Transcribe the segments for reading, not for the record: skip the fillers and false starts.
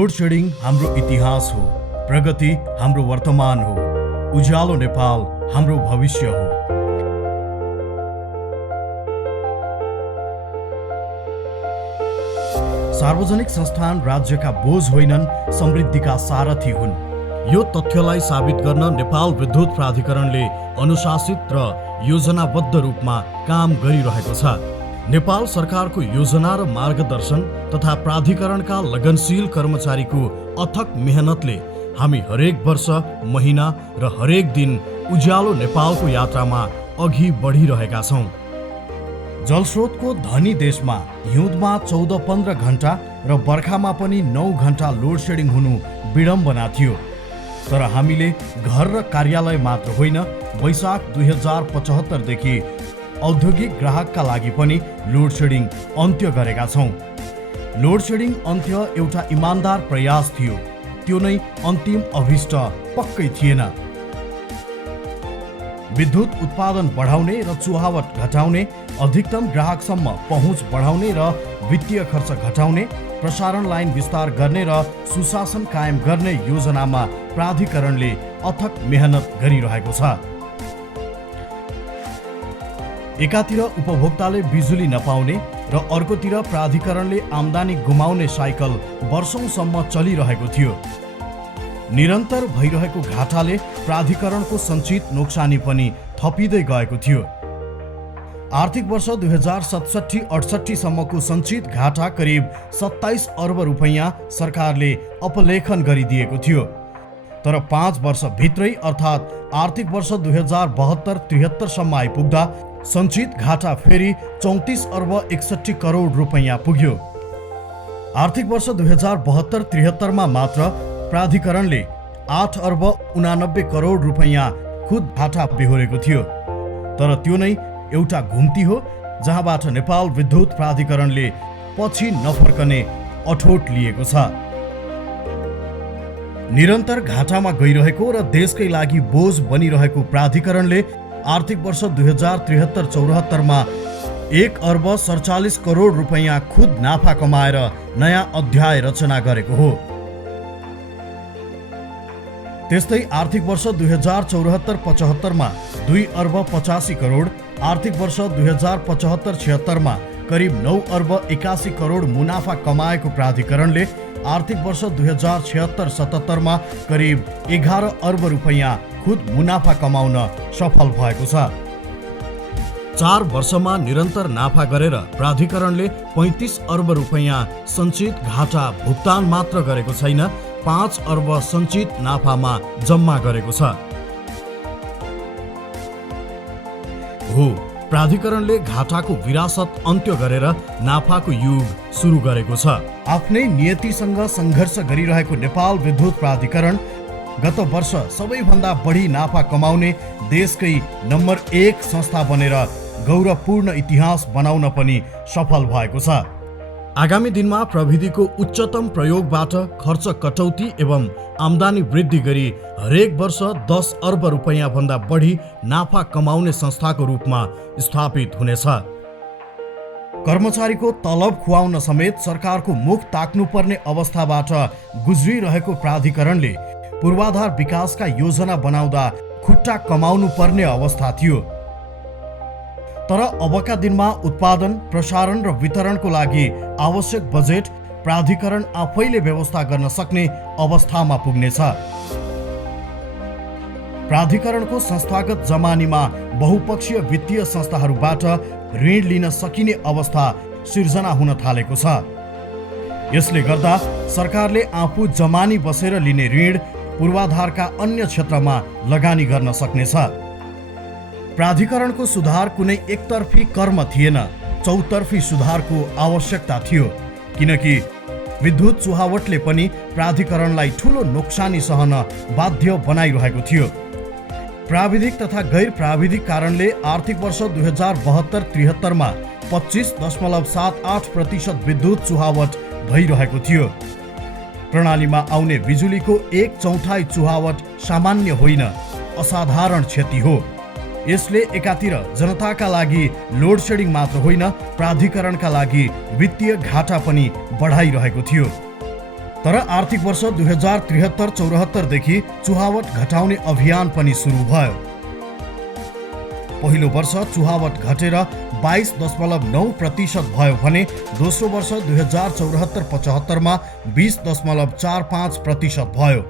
Load shedding हाम्रो इतिहास हो, प्रगति हाम्रो वर्तमान हो, उज्यालो नेपाल हाम्रो भविष्य हो। सार्वजनिक संस्थान राज्यका बोझ होइनन्, समृद्धिका सारथी हुन्। यो तथ्यलाई साबित गर्न नेपाल विद्युत प्राधिकरणले अनुशासित र योजनाबद्ध रूपमा काम गरिरहेको छ। नेपाल सरकारको योजना र मार्गदर्शन तथा प्राधिकरणका लगनशील कर्मचारीको अथक मेहनतले हामी हरेक वर्ष, महिना र हरेक दिन उज्यालो नेपालको यात्रामा अघि बढिरहेका छौँ। जलस्रोतको धनी देशमा हिउँदमा 14-15 घण्टा र बर्खामा पनि 9 घण्टा लोड सेडिङ हुनु विडम्बना थियो। तर हामीले घर र कार्यालय मात्र होइन, वैशाख 2075 देखि औद्योगिक ग्राहकका लागि पनि लोड सेडिङ अन्त्य गरेका छौँ। लोड सेडिङ अन्त्य एउटा इमान्दार प्रयास थियो, त्यो नै अन्तिम अभिष्ट पक्कै थिएन। विद्युत उत्पादन बढाउने र चुहावट घटाउने, अधिकतम ग्राहकसम्म पहुँच बढाउने र वित्तीय खर्च घटाउने, प्रसारण लाइन विस्तार गर्ने र सुशासन कायम गर्ने योजनामा प्राधिकरणले अथक मेहनत गरिरहेको छ। एकातिर उपभोक्ताले बिजुली नपाउने र अर्कोतिर प्राधिकरणले आम्दानी गुमाउने साइकल वर्षौंसम्म चलिरहेको थियो। निरन्तर भइरहेको घाटाले प्राधिकरणको सञ्चित नोक्सानी पनि थपिँदै गएको थियो। आर्थिक वर्ष 2067-68 सम्मको सञ्चित घाटा करिब 27 अर्ब रुपैयाँ सरकारले अपलेखन गरिदिएको थियो। तर 5 वर्ष भित्रै अर्थात् आर्थिक वर्ष 2072-73 सम्म आइपुग्दा सञ्चित घाटा फेरि 34 अर्ब 61 करोड रुपैयाँ पुग्यो। आर्थिक वर्ष 2072-73 मा मात्र प्राधिकरणले 8 अर्ब 89 करोड रुपैयाँ खुद घाटा बेहोरेको थियो। तर त्यो नै एउटा घुम्ती हो, जहाँबाट नेपाल विद्युत प्राधिकरणले पछि नफर्कने अठोट लिएको छ। निरन्तर घाटामा गइरहेको र देशकै लागि बोझ बनिरहेको प्राधिकरणले आर्थिक वर्ष 2073-74 मा 1 अर्ब 47 करोड रुपैयाँ खुद नाफा कमाएर नयाँ अध्याय रचना गरेको हो। त्यस्तै आर्थिक वर्ष 2074-75 मा 2 अर्ब 85 करोड, आर्थिक वर्ष 2075-76 मा करिब 9 अर्ब 81 करोड मुनाफा कमाएको प्राधिकरणले आर्थिक वर्ष 2076-77 मा करिब 11 अर्ब रुपैयाँ खुद मुनाफा कमाउन सफल भएको छ। 4 वर्षमा निरन्तर नाफा गरेर प्राधिकरणले 35 अर्ब रुपैयाँ सञ्चित घाटा भुक्तान मात्र गरेको छैन, 5 अर्ब सञ्चित नाफामा जम्मा गरेको छ। हो, प्राधिकरणले घाटाको विरासत अन्त्य गरेर नाफाको युग सुरु गरेको छ। आफ्नै नियतिसँग सङ्घर्ष गरिरहेको नेपाल विद्युत प्राधिकरण गत वर्ष सबैभन्दा बढी नाफा कमाउने देशकै नम्बर 1 संस्था बनेर गौरवपूर्ण इतिहास बनाउन पनि सफल भएको छ। आगामी दिनमा प्रविधिको उच्चतम प्रयोगबाट खर्च कटौती एवं आम्दानी वृद्धि गरी हरेक वर्ष 10 अर्ब रुपैयाँ भन्दा बढी नाफा कमाउने संस्थाको रूपमा स्थापित हुनेछ। कर्मचारीको तलब खुवाउन समेत सरकारको मुख ताक्नुपर्ने अवस्थाबाट गुज्रिरहेको प्राधिकरणले पूर्वाधार विकासका योजना बनाउँदा खुट्टा कमाउनु पर्ने अवस्था थियो। तर अबका दिनमा उत्पादन, प्रसारण र वितरणको लागि आवश्यक बजेट प्राधिकरण आफैले व्यवस्था गर्न सक्ने अवस्थामा पुग्नेछ। प्राधिकरणको संस्थागत जमानीमा बहुपक्षीय वित्तीय संस्थाहरूबाट ऋण लिन सकिने अवस्था सिर्जना हुन थालेको छ। यसले गर्दा सरकारले आफू जमानी बसेर लिने ऋण पूर्वाधारका अन्य क्षेत्रमा लगानी गर्न सक्नेछ। प्राधिकरणको सुधार कुनै एकतर्फी कर्म थिएन, चौतर्फी सुधारको आवश्यकता थियो, किनकि विद्युत चुहावटले पनि प्राधिकरणलाई ठूलो नोक्सानी सहन बाध्य बनाइरहेको थियो। प्राविधिक तथा गैर प्राविधिक कारणले आर्थिक वर्ष 2072-73 मा 25.78% विद्युत चुहावट भइरहेको थियो। प्रणालीमा आउने बिजुलीको 1/4 चुहावट सामान्य होइन, असाधारण क्षति हो। यसले एकातिर जनताका लागि लोड सेडिङ मात्र होइन, प्राधिकरणका लागि वित्तीय घाटा पनि बढाइरहेको थियो। तर आर्थिक वर्ष 2073-74 देखि चुहावट घटाउने अभियान पनि सुरु भयो। पहिलो वर्ष चुहावट घटेर 22.9% भयो भने दोस्रो वर्ष 2074-75 मा 20.45% भयो।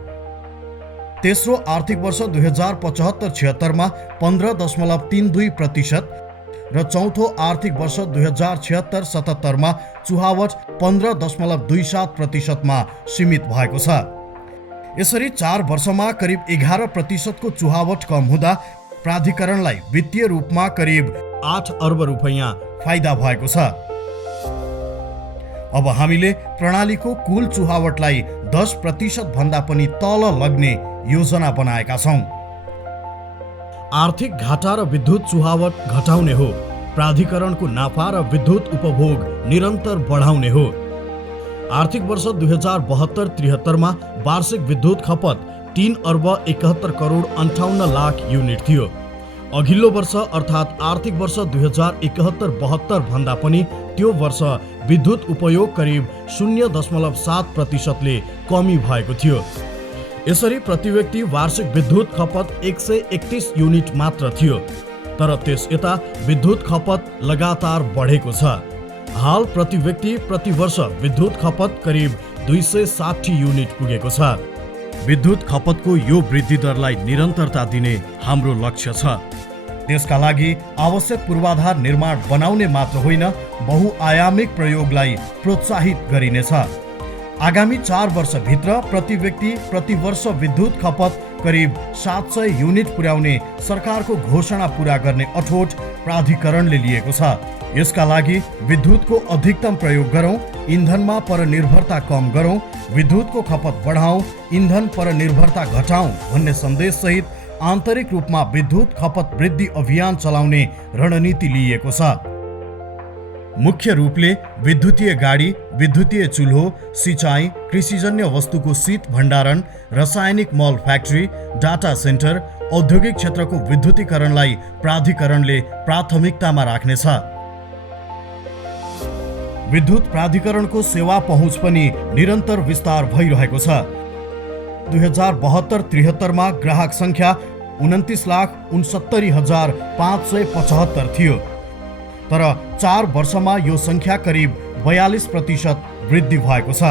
तेस्रो आर्थिक वर्ष 2075-76 मा 15.32% र चौथो आर्थिक वर्ष 2076-77 मा चुहावट 15.27% मा सीमित भएको छ। यसरी 4 वर्षमा करिब 11% को चुहावट कम हुँदा प्राधिकरणलाई वित्तीय रूपमा करिब 8 अर्ब रुपैयाँ फाइदा भएको छ। अब हामीले प्रणालीको कुल चुहावटलाई 10% भन्दा पनि तल लग्ने योजना बनाएका छौं। आर्थिक घाटा र विद्युत चुहावट घटाउने हो। प्राधिकरणको नाफा र विद्युत उपभोग निरन्तर बढाउने हो। आर्थिक वर्ष 2072-73 मा वार्षिक विद्युत खपत 3 अर्ब 71 करोड 58 लाख युनिट थियो। अघिल्लो वर्ष अर्थात् आर्थिक वर्ष 2071-72 भन्दा पनि त्यो वर्ष विद्युत उपयोग करिब 0.7% ले कमी भएको थियो। यसरी प्रति व्यक्ति वार्षिक विद्युत खपत 131 युनिट मात्र थियो। तर त्यस यता विद्युत खपत लगातार बढेको छ। हाल प्रति व्यक्ति प्रति वर्ष विद्युत खपत करिब 260 युनिट पुगेको छ। विद्युत खपतको यो वृद्धि दरलाई निरन्तरता दिने हाम्रो लक्ष्य छ। त्यसका लागि आवश्यक पूर्वाधार निर्माण बनाउने मात्र होइन, बहुआयामिक प्रयोगलाई प्रोत्साहित गरिनेछ। आगामी 4 वर्षभित्र प्रति व्यक्ति प्रति वर्ष विद्युत खपत करिब 700 युनिट पुर्याउने सरकारको घोषणा पूरा गर्ने अठोट प्राधिकरणले लिएको छ। यसका लागि विद्युतको अधिकतम प्रयोग गरौँ, इन्धनमा परनिर्भरता कम गरौँ, विद्युतको खपत बढाउँ, इन्धन परनिर्भरता घटाउँ भन्ने सन्देश सहित आन्तरिक रूपमा विद्युत खपत वृद्धि अभियान चलाउने रणनीति लिएको छ। मुख्य रूपले विद्युतीय गाडी, विद्युतीय चुल्हो, सिँचाइ, कृषिजन्य वस्तुको शीत भण्डारण, रासायनिक मल फ्याक्ट्री, डाटा सेन्टर, औद्योगिक क्षेत्रको विद्युतीकरणलाई प्राधिकरणले प्राथमिकतामा राख्नेछ। विद्युत प्राधिकरणको सेवा पहुँच पनि निरन्तर विस्तार भइरहेको छ। 2072-73 मा ग्राहक संख्या 29,69,575 थियो। तर 4 वर्षमा यो संख्या करिब 42% वृद्धि भएको छ।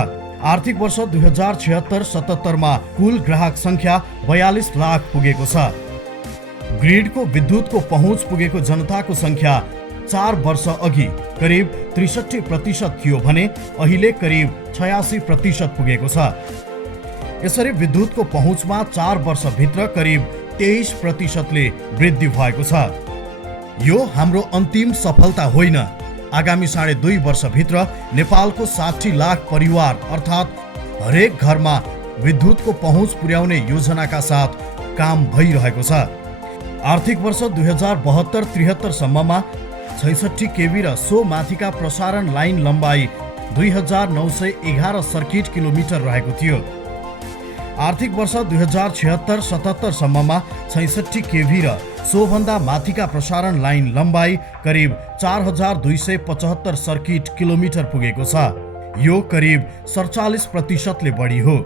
आर्थिक वर्ष 2076-77 मा कुल ग्राहक संख्या 42 लाख पुगेको छ। ग्रिडको विद्युतको पहुँच पुगेको जनताको संख्या 4 वर्ष अघि करिब 63% थियो भने अहिले करिब 86% पुगेको छ। यसरी विद्युतको पहुँचमा 4 वर्षभित्र करिब 23% ले वृद्धि भएको छ। यो हाम्रो अन्तिम सफलता होइन। आगामी 2.5 वर्षभित्र नेपालको 60 लाख परिवार अर्थात् हरेक घरमा विद्युतको पहुँच पुर्याउने योजनाका साथ काम भइरहेको छ। आर्थिक वर्ष 2072-73 सम्ममा 66 केबी र सो माथिका प्रसारण लाइन लम्बाइ 2911 सर्किट किलोमिटर रहेको थियो। आर्थिक वर्ष 2076-77 सम्ममा 66 केबी र सोभन्दा माथिका प्रसारण लाइन लम्बाइ करिब 4275 सर्किट किलोमिटर पुगेको छ। यो करिब 47% ले बढी हो।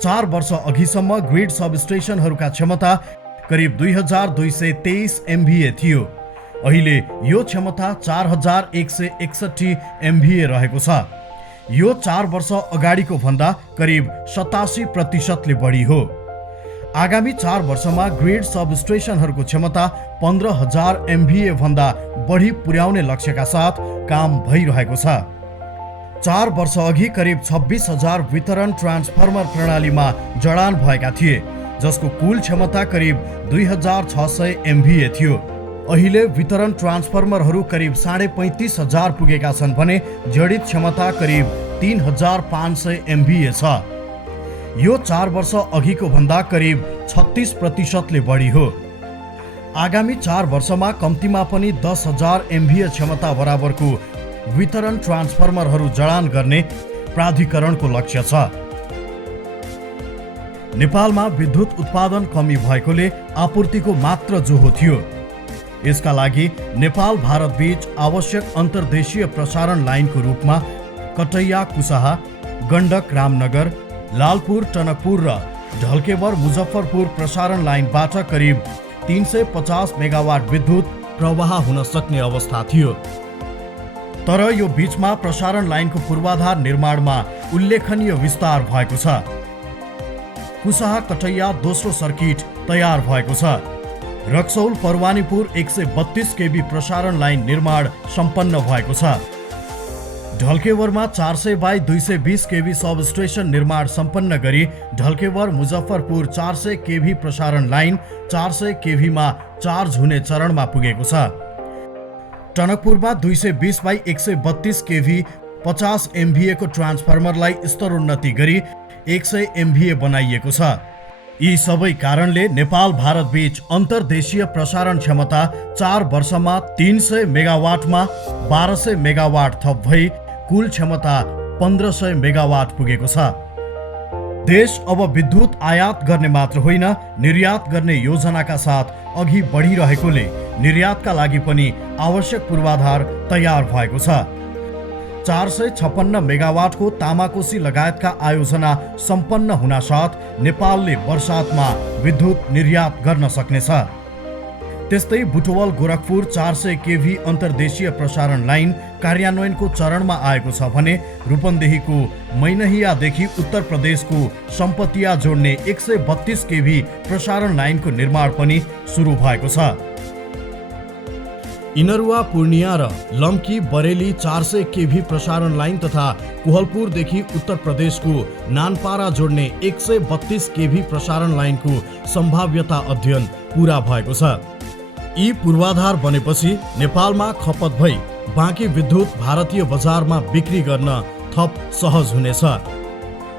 4 वर्ष अघिसम्म ग्रिड सबस्टेसनहरूका क्षमता करिब 2223 MVA थियो। अहिले यो क्षमता 4161 MVA रहेको छ। यो 4 वर्ष अगाडिको भन्दा करिब 87% ले बढी हो। आगामी 4 वर्षमा ग्रिड सबस्टेसनहरूको क्षमता 15000 MVA भन्दा बढी पुर्याउने लक्ष्यका साथ काम भइरहेको छ। 4 वर्ष अघि करिब 26,000 वितरण ट्रान्सफर्मर प्रणालीमा जडान भएका थिए, जसको कुल क्षमता करिब 2600 MVA थियो। अहिले वितरण ट्रान्सफर्मरहरू करिब 35,500 पुगेका छन् भने जडित क्षमता करिब 3500 MVA छ। यो 4 वर्ष अघिको भन्दा करिब 36% ले बढी हो। आगामी 4 वर्षमा कम्तीमा पनि 10,000 MVA क्षमता बराबरको वितरण ट्रान्सफर्मरहरू जडान गर्ने प्राधिकरणको लक्ष्य छ। नेपालमा विद्युत उत्पादन कमी भएकोले आपूर्तिको मात्र जोहो थियो। यसका लागि नेपाल भारत बीच आवश्यक अन्तर्देशीय प्रसारण लाइनको रूपमा कटैया कुसाहा, गण्डक रामनगर, लालपुर टनकपुर र ढल्केवर मुजफ्फरपुर प्रसारण लाइनबाट करिब 350 मेगावाट विद्युत प्रवाह हुन सक्ने अवस्था थियो। तर यो बीचमा प्रसारण लाइनको पूर्वाधार निर्माणमा उल्लेखनीय विस्तार भएको छ। कुसाहा कटैया दोस्रो सर्किट तयार भएको छ। रक्सौल परवानीपुर 132 केबी प्रसारण लाइन निर्माण सम्पन्न भएको छ। ढल्केवरमा 400/220 केबी सब स्टेसन निर्माण सम्पन्न गरी ढल्केवर मुजफ्फरपुर 400 केभी प्रसारण लाइन 400 केभीमा चार्ज हुने चरणमा पुगेको छ। टनकपुरमा 220/132 केभी 50 MVA को ट्रान्सफर्मरलाई स्तरोन्नति गरी 100 MVA बनाइएको छ। यी सबै कारणले नेपाल भारत बीच अन्तर्देशीय प्रसारण क्षमता 4 वर्षमा 300 मेगावाटमा 1200 मेगावाट थप भई कुल क्षमता 1500 मेगावाट पुगेको छ। देश अब विद्युत आयात गर्ने मात्र होइन, निर्यात गर्ने योजनाका साथ अघि बढिरहेकोले निर्यातका लागि पनि आवश्यक पूर्वाधार तयार भएको छ। 456 मेगावाटको तामाकोसी लगायतका आयोजना सम्पन्न हुनासाथ नेपालले वर्षातमा विद्युत निर्यात गर्न सक्नेछ। त्यस्तै बुटवल गोरखपुर 400 केभी अन्तर्देशीय प्रसारण लाइन कार्यान्वयनको चरणमा आएको छ भने रूपन्देहीको मैनहियादेखि उत्तर प्रदेशको सम्पतिया जोड्ने 132 केभी प्रसारण लाइनको निर्माण पनि सुरु भएको छ। इनरुवा पूर्णिया र लम्की बरेली 400 केभी प्रसारण लाइन तथा कोहलपुरदेखि उत्तर प्रदेशको नानपारा जोड्ने 132 केभी प्रसारण लाइनको सम्भाव्यता अध्ययन पूरा भएको छ। यी पूर्वाधार बनेपछि नेपालमा खपत भई बाँकी विद्युत भारतीय बजारमा बिक्री गर्न थप सहज हुनेछ।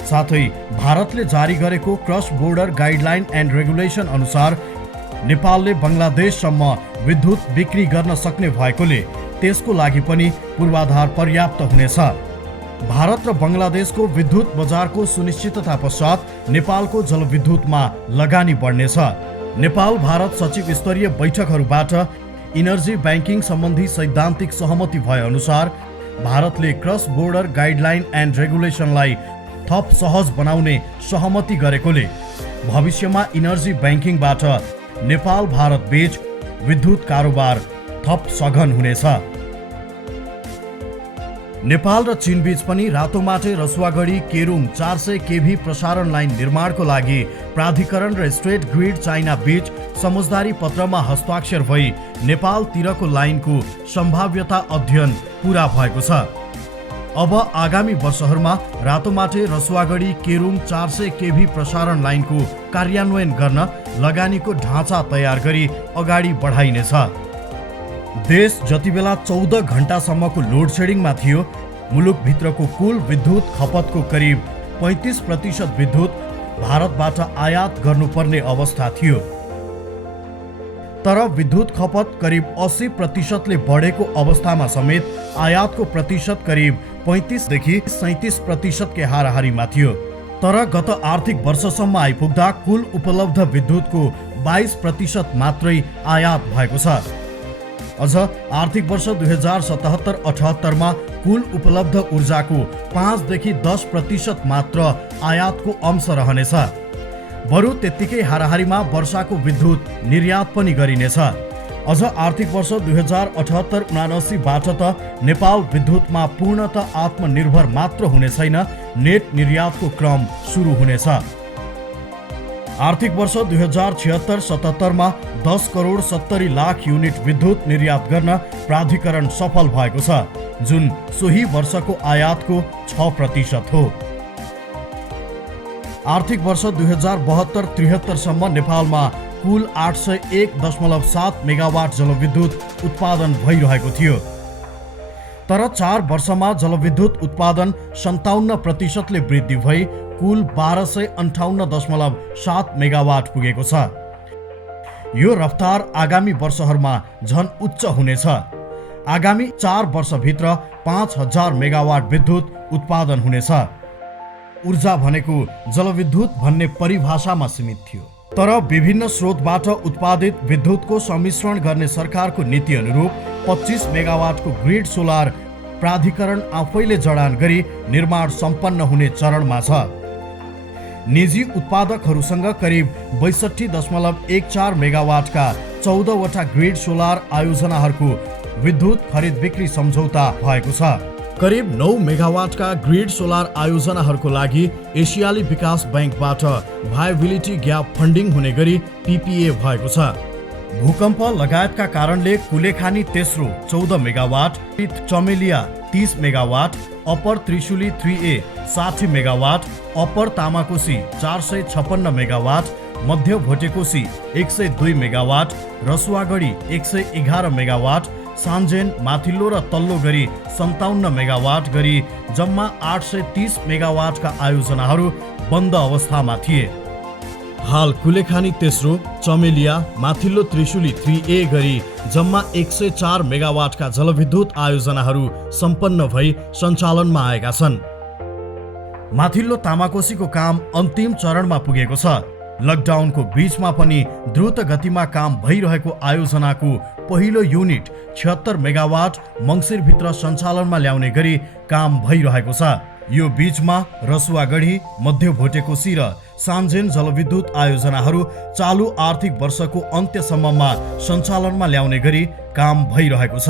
साथै भारतले जारी गरेको cross border guideline and regulation अनुसार नेपालले बङ्गलादेशसम्म विद्युत बिक्री गर्न सक्ने भएकोले त्यसको लागि पनि पूर्वाधार पर्याप्त हुनेछ। भारत र बङ्गलादेशको विद्युत बजारको सुनिश्चितता पश्चात नेपालको जलविद्युतमा लगानी बढ्नेछ। नेपाल भारत सचिव स्तरीय बैठकहरूबाट इनर्जी ब्याङ्किङ सम्बन्धी सैद्धान्तिक सहमति भए अनुसार भारतले क्रस बोर्डर गाइडलाइन एन्ड रेगुलेसनलाई थप सहज बनाउने सहमति गरेकोले भविष्यमा इनर्जी ब्याङ्किङबाट नेपाल भारत बीच विद्युत कारोबार थप सघन हुनेछ। नेपाल र चीन बीच पनि रातोमाटे रसुवागढी केरुङ 400 केभी प्रसारण लाइन निर्माणको लागि प्राधिकरण र स्टेट ग्रिड चाइना बीच समझदारी पत्रमा हस्ताक्षर भई नेपालतिरको लाइनको सम्भाव्यता अध्ययन पूरा भएको छ। अब आगामी वर्षहरूमा रातोमाटे रसुवागढी केरुङ 400 केभी प्रसारण लाइनको कार्यान्वयन गर्न लगानीको ढाँचा तयार गरी अगाडि बढाइनेछ। देश जति बेला 14 घण्टासम्मको लोड सेडिङमा थियो, मुलुकभित्रको कुल विद्युत खपतको करिब 35% विद्युत भारतबाट आयात गर्नुपर्ने अवस्था थियो। तर विद्युत खपत करिब 80%ले बढेको अवस्थामा समेत आयातको प्रतिशत करिब 35देखि 37% के हाराहारीमा थियो। तर गत आर्थिक वर्षसम्म आइपुग्दा कुल उपलब्ध विद्युतको 22% मात्रै आयात भएको छ। अझ आर्थिक वर्ष 2077-78 मा कुल उपलब्ध ऊर्जाको 5देखि 10% मात्र आयातको अंश रहनेछ। बरु त्यत्तिकै हाराहारीमा वर्षाको विद्युत निर्यात पनि गरिनेछ। अझ आर्थिक वर्ष 2078-79 बाट त नेपाल विद्युतमा पूर्णतः आत्मनिर्भर मात्र हुने छैन, नेट निर्यातको क्रम सुरु हुनेछ। आर्थिक वर्ष 2076-77 मा 10 करोड 70 लाख युनिट विद्युत निर्यात गर्न प्राधिकरण सफल भएको छ, जुन सोही वर्षको आयातको 6% हो। आर्थिक वर्ष 2072-73 सम्म नेपालमा कुल 801.7 मेगावाट जलविद्युत उत्पादन भइरहेको थियो। तर 4 वर्षमा जलविद्युत उत्पादन 57% ले वृद्धि भई कुल 1258.7 मेगावाट पुगेको छ। यो रफ्तार आगामी वर्षहरूमा झन उच्च हुनेछ। आगामी 4 वर्षभित्र 5000 मेगावाट विद्युत उत्पादन हुनेछ। ऊर्जा भनेको जलविद्युत भन्ने परिभाषामा सीमित थियो, तर विभिन्न स्रोतबाट उत्पादित विद्युतको सम्मिश्रण गर्ने सरकारको नीति अनुरूप 25 मेगावाटको ग्रिड सोलर प्राधिकरण आफैले जडान गरी निर्माण सम्पन्न हुने चरणमा छ। निजी उत्पादकहरूसँग करिब 62.14 मेगावाटका 14वटा ग्रिड सोलर आयोजनाहरूको विद्युत खरिद बिक्री सम्झौता भएको छ। करिब 9 मेगावाटका ग्रिड सोलर आयोजनाहरूको लागि एसियाली विकास बैंकबाट भायबिलिटी ग्याप फन्डिङ हुने गरी PPA भएको छ। भूकम्प लगायतका कारणले कुलेखानी तेस्रो 14 megawatt, Chameliya 30 megawatt, upper Trishuli 3A 60 megawatt, upper Tamakoshi 456 megawatt, मध्य भोटेकोसी 102 मेगावाट, रसुवागढी 111 मेगावाट, सान्जेन माथिल्लो र तल्लो गरी 57 मेगावाट गरी जम्मा 830 मेगावाटका आयोजनाहरू बन्द अवस्थामा थिए। हाल कुलेखानी तेस्रो, चमेलिया, माथिल्लो त्रिशुली 3A गरी जम्मा 104 मेगावाटका जलविद्युत आयोजनाहरू सम्पन्न भई सञ्चालनमा आएका छन्। माथिल्लो तामाकोसीको काम अन्तिम चरणमा पुगेको छ। लकडाउनको बीचमा पनि द्रुत गतिमा काम भइरहेको आयोजनाको पहिलो युनिट 76 मेगावाट मङ्सिरभित्र सञ्चालनमा ल्याउने गरी काम भइरहेको छ। यो बीचमा रसुवागढी, मध्य भोटेकोसी र सान्जेन जलविद्युत आयोजनाहरू चालु आर्थिक वर्षको अन्त्यसम्ममा सञ्चालनमा ल्याउने गरी काम भइरहेको छ।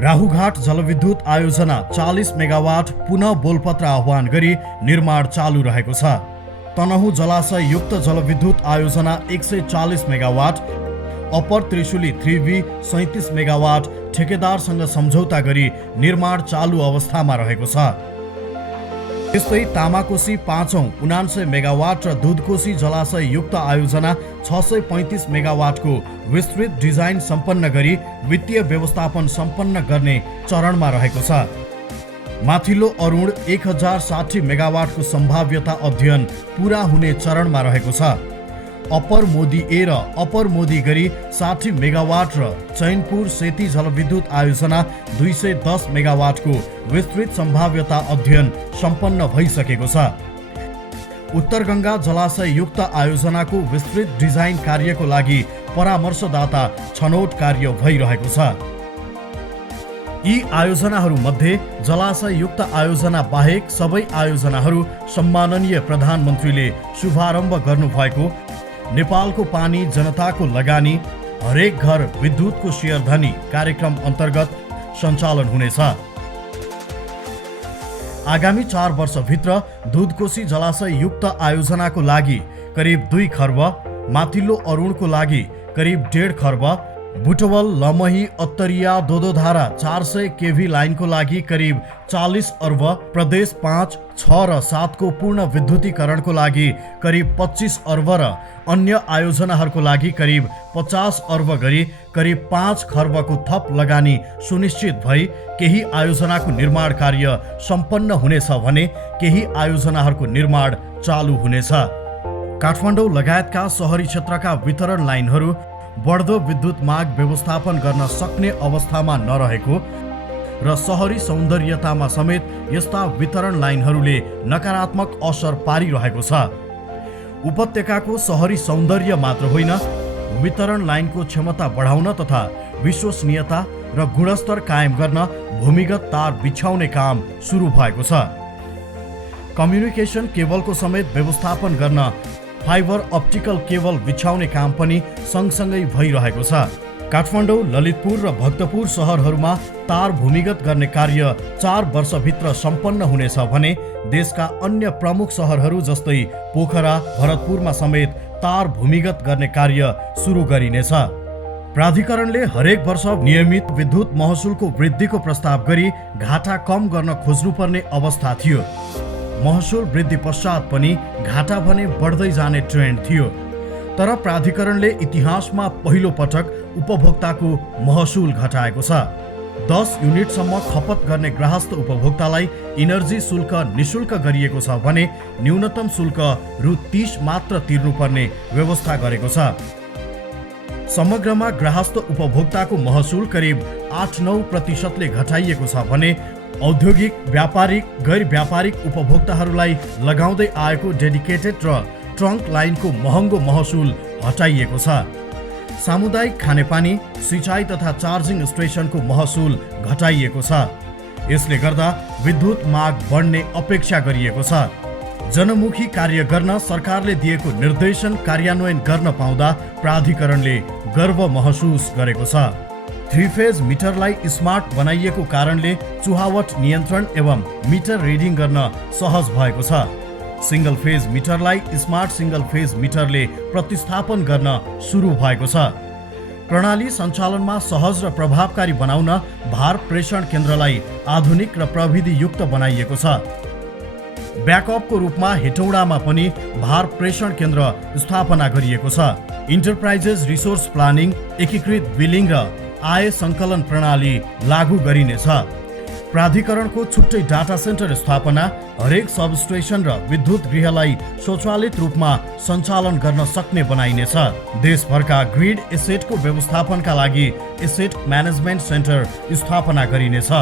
राहुघाट जलविद्युत आयोजना 40 मेगावाट पुनः बोलपत्र आह्वान गरी निर्माण चालु रहेको छ। तनहुँ जलाशय युक्त जलविद्युत आयोजना 140 megawatt, upper Trishuli 3B 37 megawatt ठेकेदारसँग सम्झौता गरी निर्माण चालु अवस्थामा रहेको छ। त्यस्तै तामाकोसी 5औं 79 मेगावाट र दुधकोशी जलाशय युक्त आयोजना 635 मेगावाटको विस्तृत डिजाइन सम्पन्न गरी वित्तीय व्यवस्थापन सम्पन्न गर्ने चरणमा रहेको छ। माथिल्लो अरुण 1060 मेगावाटको सम्भाव्यता अध्ययन पूरा हुने चरणमा रहेको छ। अप्पर मोदी ए र अप्पर मोदी गरी 60 मेगावाट र चैनपुर सेती जलविद्युत आयोजना 210 मेगावाटको विस्तृत सम्भाव्यता अध्ययन सम्पन्न भइसकेको छ। उत्तर गंगा जलाशय युक्त आयोजनाको विस्तृत डिजाइन कार्यको लागि परामर्शदाता छनौट कार्य भइरहेको छ। यी आयोजनाहरू मध्ये जलाशय युक्त आयोजना बाहेक सबै आयोजनाहरू सम्माननीय प्रधानमन्त्रीले शुभारम्भ गर्नुभएको नेपालको पानी जनताको लगानी हरेक घर विद्युतको शेयरधनी कार्यक्रम अन्तर्गत सञ्चालन हुनेछ। आगामी 4 वर्षभित्र दुधकोशी जलाशय युक्त आयोजनाको लागि करिब 2 खर्ब, माथिल्लो अरुणको लागि करिब 1.5 खर्ब, बुटवल लमही अत्तरिया दोदोधारा 400 केभी लाइनको लागि करिब 40 अर्ब, प्रदेश 5, 6 र 7 को पूर्ण विद्युतीकरणको लागि करिब 25 अर्ब र अन्य आयोजनाहरूको लागि करिब 50 अर्ब गरी करिब 5 खर्बको थप लगानी सुनिश्चित भई केही आयोजनाको निर्माण कार्य सम्पन्न हुनेछ भने केही आयोजनाहरूको निर्माण चालु हुनेछ। काठमाडौँ लगायतका सहरी क्षेत्रका वितरण लाइनहरू बढ्दो विद्युत माग व्यवस्थापन गर्न सक्ने अवस्थामा नरहेको र सहरी सौन्दर्यतामा समेत यस्ता वितरण लाइनहरूले नकारात्मक असर पारिरहेको छ। उपत्यकाको सहरी सौन्दर्य मात्र होइन, वितरण लाइनको क्षमता बढाउन तथा विश्वसनीयता र गुणस्तर कायम गर्न भूमिगत तार बिछाउने काम सुरु भएको छ। कम्युनिकेसन केबलको समेत व्यवस्थापन गर्न फाइबर अप्टिकल केबल बिछाउने काम पनि सँगसँगै भइरहेको छ। काठमाडौँ, ललितपुर र भक्तपुर सहरहरूमा तार भूमिगत गर्ने कार्य 4 वर्षभित्र सम्पन्न हुनेछ भने देशका अन्य प्रमुख सहरहरू जस्तै पोखरा, भरतपुरमा समेत तार भूमिगत गर्ने कार्य सुरु गरिनेछ। प्राधिकरणले हरेक वर्ष नियमित विद्युत महसुलको वृद्धिको प्रस्ताव गरी घाटा कम गर्न खोज्नुपर्ने अवस्था थियो। महसुल वृद्धि पश्चात पनि घाटा भने बढ्दै जाने ट्रेन्ड थियो। तर प्राधिकरणले इतिहासमा पहिलो पटक उपभोक्ताको महसुल घटाएको छ। 10 युनिटसम्म खपत गर्ने गृहस्थ उपभोक्तालाई इनर्जी शुल्क निशुल्क गरिएको छ भने न्यूनतम शुल्क रु 30 मात्र तिर्नुपर्ने व्यवस्था गरेको छ। समग्रमा गृहस्थ उपभोक्ताको महसुल करिब 8-9% घटाइएको छ भने औद्योगिक, व्यापारिक, गैर व्यापारिक उपभोक्ताहरूलाई लगाउँदै आएको डेडिकेटेड र ट्रङ्क लाइनको महँगो महसुल हटाइएको छ। सामुदायिक खानेपानी, सिँचाइ तथा चार्जिङ स्टेसनको महसुल घटाइएको छ। यसले गर्दा विद्युत माग बढ्ने अपेक्षा गरिएको छ। जनमुखी कार्य गर्न सरकारले दिएको निर्देशन कार्यान्वयन गर्न पाउँदा प्राधिकरणले गर्व महसुस गरेको छ। 3 फेज मिटरलाई स्मार्ट बनाइएको कारणले चुहावट नियन्त्रण एवं मिटर रिडिङ गर्न सहज भएको छ। सिंगल फेज मिटरलाई स्मार्ट सिंगल फेज मिटरले प्रतिस्थापन गर्न सुरु भएको छ। प्रणाली सञ्चालनमा सहज र प्रभावकारी बनाउन भार प्रेषण केन्द्रलाई आधुनिक र प्रविधियुक्त बनाइएको छ। ब्याकअपको रूपमा हेटौडामा पनि भार प्रेषण केन्द्र स्थापना गरिएको छ। इन्टरप्राइजेस रिसोर्स प्लानिङ, एकीकृत बिलिङ र आय सङ्कलन प्रणाली लागू गरिनेछ। प्राधिकरणको छुट्टै डाटा सेन्टर स्थापना, हरेक सबस्टेसन र विद्युत गृहलाई स्वचालित रूपमा सञ्चालन गर्न सक्ने बनाइनेछ। देशभरका ग्रिड एसेटको व्यवस्थापनका लागि एसेट म्यानेजमेन्ट सेन्टर स्थापना गरिनेछ।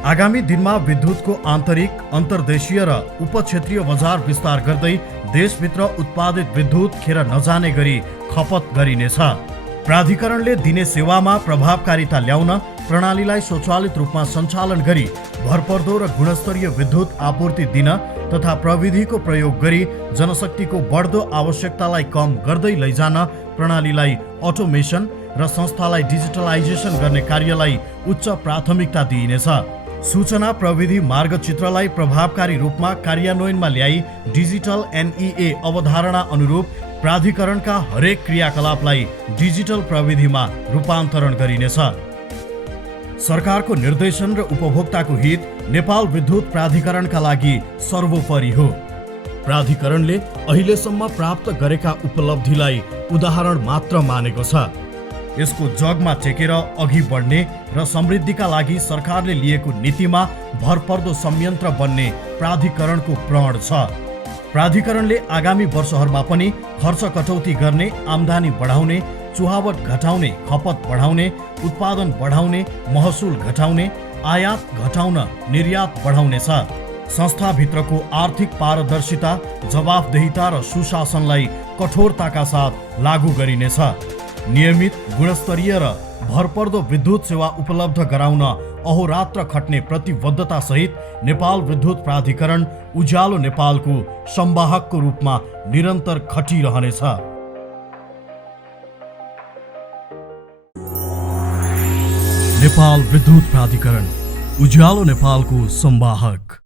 आगामी दिनमा विद्युतको आन्तरिक, अन्तर्देशीय र उपक्षेत्रीय बजार विस्तार गर्दै देशभित्र उत्पादित विद्युत खेर नजाने गरी खपत गरिनेछ। प्राधिकरणले दिने सेवामा प्रभावकारिता ल्याउन प्रणालीलाई स्वचालित रूपमा सञ्चालन गरी भरपर्दो र गुणस्तरीय विद्युत आपूर्ति दिन तथा प्रविधिको प्रयोग गरी जनशक्तिको बढ्दो आवश्यकतालाई कम गर्दै लैजान प्रणालीलाई अटोमेसन र संस्थालाई डिजिटलाइजेसन गर्ने कार्यलाई उच्च प्राथमिकता दिइनेछ। सूचना प्रविधि मार्गचित्रलाई प्रभावकारी रूपमा कार्यान्वयनमा ल्याई डिजिटल NEA अवधारणा अनुरूप प्राधिकरणका हरेक क्रियाकलापलाई डिजिटल प्रविधिमा रूपान्तरण गरिनेछ। सरकारको निर्देशन र उपभोक्ताको हित नेपाल विद्युत प्राधिकरणका लागि सर्वोपरि हो। प्राधिकरणले अहिलेसम्म प्राप्त गरेका उपलब्धिलाई उदाहरण मात्र मानेको छ। यसको जगमा टेकेर अघि बढ्ने र समृद्धिका लागि सरकारले लिएको नीतिमा भरपर्दो संयन्त्र बन्ने प्राधिकरणको प्रण छ। प्राधिकरणले आगामी वर्षहरूमा पनि खर्च कटौती गर्ने, आम्दानी बढाउने, चुहावट घटाउने, खपत बढाउने, उत्पादन बढाउने, महसुल घटाउने, आयात घटाउन, निर्यात बढाउनेछ। संस्थाभित्रको आर्थिक पारदर्शिता, जवाफदेहिता र सुशासनलाई कठोरताका साथ लागू गरिनेछ। नियमित, गुणस्तरीय र भरपर्दो विद्युत सेवा उपलब्ध गराउन अहोरात्र खट्ने प्रतिबद्धता सहित नेपाल विद्युत प्राधिकरण उज्यालो नेपालको संवाहकको रूपमा निरन्तर खटिरहनेछ। नेपाल विद्युत प्राधिकरण, उज्यालो नेपालको संवाहक।